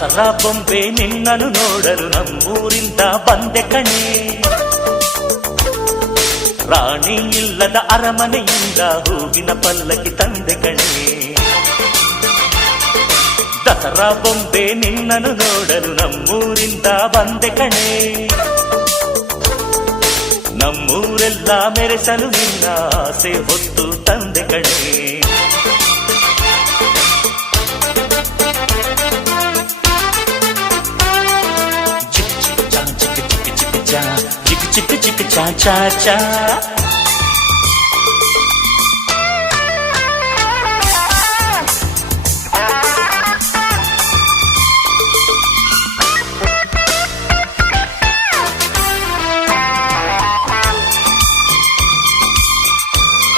ದಸರಾ ಬೊಂಬೆ ನಿನ್ನನ್ನು ನೋಡಲು ನಮ್ಮೂರಿಂದ ಬಂದೆ ಕಣೆ. ರಾಣಿ ಇಲ್ಲದ ಅರಮನೆಯಿಂದ ಹೂವಿನ ಪಲ್ಲಕ್ಕಿ ತಂದೆ ಕಣೆ. ದಸರಾ ಬೊಂಬೆ ನಿನ್ನನ್ನು ನೋಡಲು ನಮ್ಮೂರಿಂದ ಬಂದೆ ಕಣೆ. ನಮ್ಮೂರೆಲ್ಲ ಮೆರೆಸಲು ನಿನ್ನ ಆಸೆ ಹೊತ್ತು ತಂದೆ ಕಣೆ. ಚಿಕ್ ಚಿಕ್ ಚಾ ಚಾ ಚಾ ಚಾ